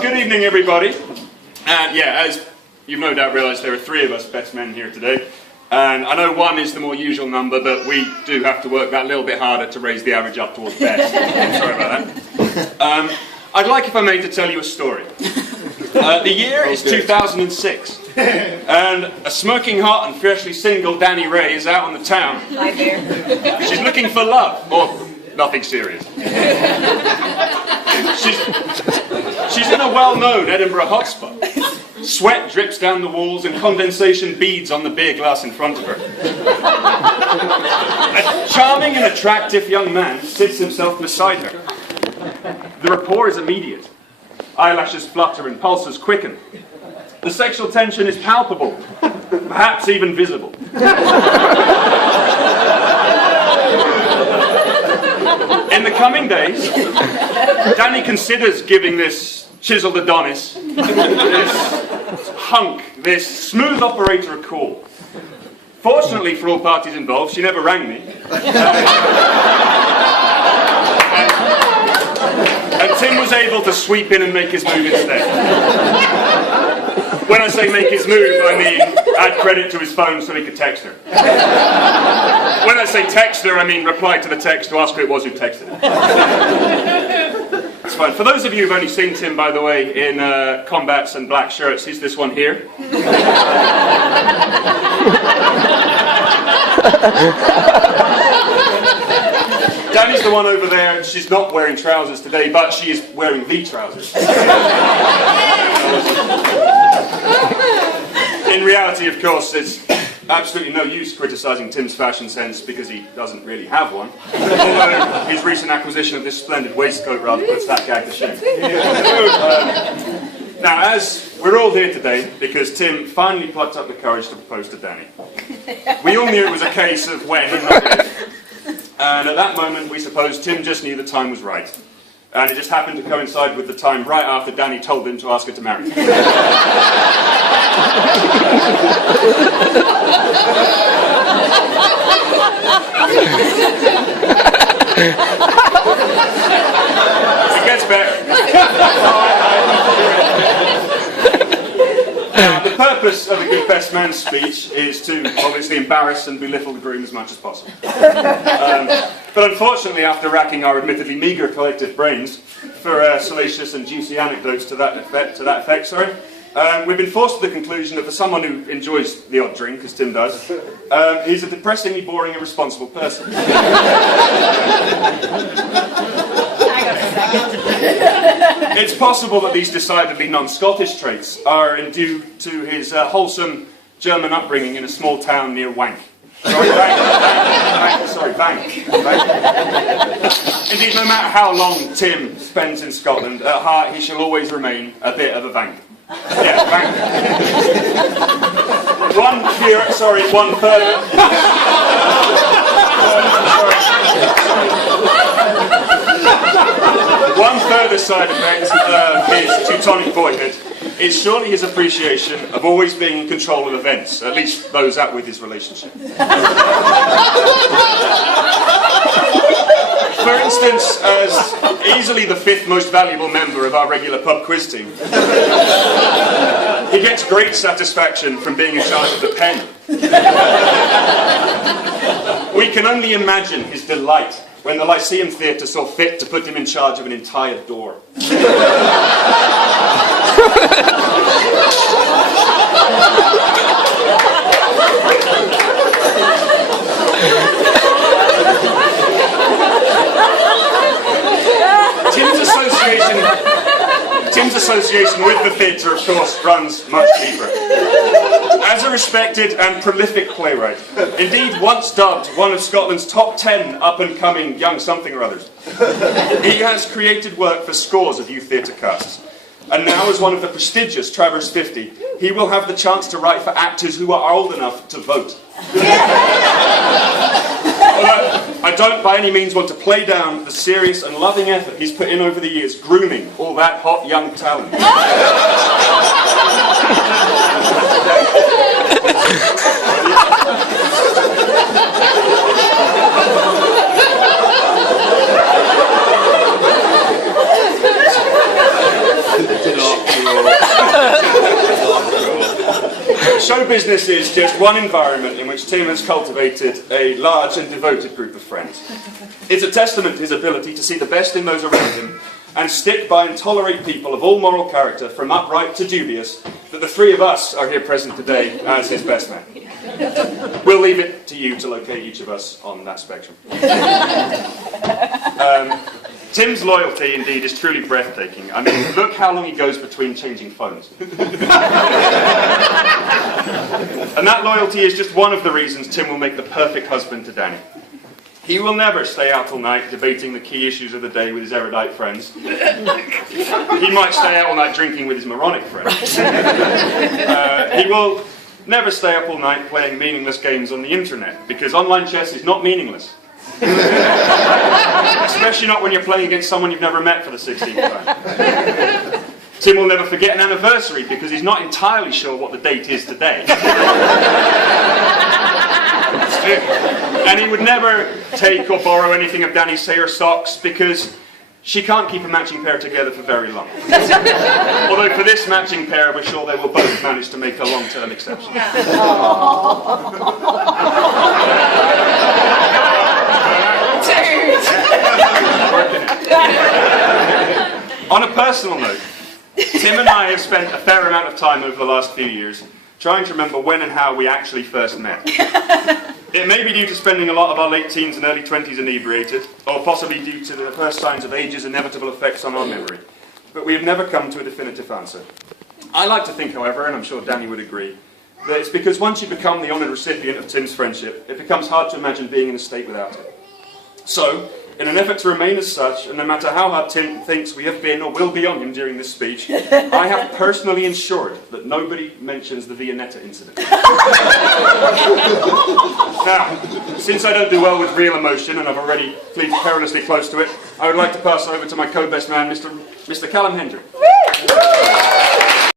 Good evening, everybody. And yeah, as you've no doubt realised, there are three of us best men here today. And I know one is the more usual number, but we do have to work that little bit harder to raise the average up towards best. Sorry about that. I'd like, if I may, to tell you a story. The year is 2006, and a smoking hot and fiercely single Dani Ray is out on the town. Hi there. She's looking for love, or nothing serious. She's in a well-known Edinburgh hotspot. Sweat drips down the walls and condensation beads on the beer glass in front of her. A charming and attractive young man sits himself beside her. The rapport is immediate. Eyelashes flutter and pulses quicken. The sexual tension is palpable, perhaps even visible. In the coming days, Dani considers giving this chiseled Adonis, this hunk, this smooth operator a call. Fortunately for all parties involved, she never rang me. And Tim was able to sweep in and make his move instead. When I say make his move, I mean add credit to his phone so he could text her. When I say text her, I mean reply to the text to ask who it was who texted her. It's fine. For those of you who've only seen Tim, by the way, in combats and black shirts, he's this one here. Dani's the one over there, and she's not wearing trousers today, but she is wearing the trousers. In reality, of course, it's absolutely no use criticising Tim's fashion sense because he doesn't really have one. Although his recent acquisition of this splendid waistcoat rather puts that gag to shame. Now, as we're all here today because Tim finally plucked up the courage to propose to Dani. We all knew it was a case of when and not if. And at that moment, we suppose Tim just knew the time was right. And it just happened to coincide with the time right after Dani told him to ask her to marry him. It gets better. Now, the purpose of a good best man speech is to obviously embarrass and belittle the groom as much as possible. But unfortunately, after racking our admittedly meagre collective brains for salacious and juicy anecdotes to that effect, we've been forced to the conclusion that for someone who enjoys the odd drink, as Tim does, he's a depressingly boring, irresponsible person. It's possible that these decidedly non-Scottish traits are due to his wholesome German upbringing in a small town near Wank. Bank. Indeed, no matter how long Tim spends in Scotland, at heart he shall always remain a bit of a vank. Yeah, vank. One further. One further side effect of his Teutonic boyhood is surely his appreciation of always being in control of events, at least those out with his relationship. For instance, as easily the fifth most valuable member of our regular pub quiz team, he gets great satisfaction from being in charge of the pen. We can only imagine his delight when the Lyceum Theatre saw fit to put him in charge of an entire door. Tim's association with the theatre, of course, runs much deeper. As a respected and prolific playwright, indeed once dubbed one of Scotland's top 10 up-and-coming young something or others, he has created work for scores of youth theatre casts. And now, as one of the prestigious Travers 50, he will have the chance to write for actors who are old enough to vote. I don't by any means want to play down the serious and loving effort he's put in over the years grooming all that hot young talent. Show business is just one environment in which Tim has cultivated a large and devoted group of friends. It's a testament to his ability to see the best in those around him and stick by and tolerate people of all moral character, from upright to dubious, that the three of us are here present today as his best man. We'll leave it to you to locate each of us on that spectrum. Tim's loyalty, indeed, is truly breathtaking. I mean, look how long he goes between changing phones. And that loyalty is just one of the reasons Tim will make the perfect husband to Dani. He will never stay out all night debating the key issues of the day with his erudite friends. He might stay out all night drinking with his moronic friends. He will never stay up all night playing meaningless games on the internet, because online chess is not meaningless. Especially not when you're playing against someone you've never met for the 16th time. Tim will never forget an anniversary because he's not entirely sure what the date is today. And he would never take or borrow anything of Dani's Sayer socks because she can't keep a matching pair together for very long. Although for this matching pair, we're sure they will both manage to make a long-term exception. On a personal note, Tim and I have spent a fair amount of time over the last few years trying to remember when and how we actually first met. It may be due to spending a lot of our late teens and early 20s inebriated, or possibly due to the first signs of age's inevitable effects on our memory, but we have never come to a definitive answer. I like to think, however, and I'm sure Dani would agree, that it's because once you become the honoured recipient of Tim's friendship, it becomes hard to imagine being in a state without it. So, in an effort to remain as such, and no matter how hard Tim thinks we have been or will be on him during this speech, I have personally ensured that nobody mentions the Viennetta incident. Now, since I don't do well with real emotion, and I've already fleed perilously close to it, I would like to pass over to my co-best man, Mr. Callum Hendry.